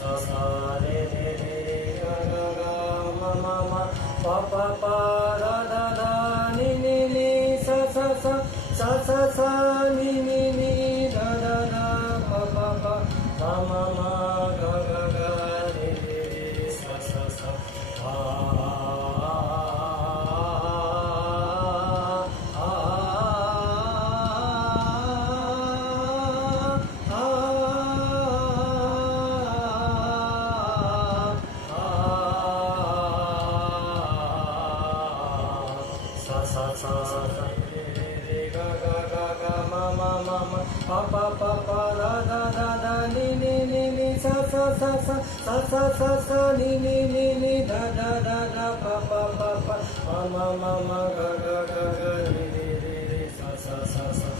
सा सा रे रे रे गा गा गा मा मा मा पा पा पा रा धा धा नि नि नि सा सा सा सा सा सा नि नि नि धा धा धा पा पा पा मा मा मा गा गा गा रे रे रे सा सा सा सा सा सा रे रे रे गा गा गा गा मा मा मा मा पा पा पा पा रा धा धा धा नि नि नि नि सा सा सा सा सा सा सा सा नि नि नि नि धा धा धा धा पा पा पा पा मा मा मा मा गा गा गा गा रे रे रे रे सा सा सा सा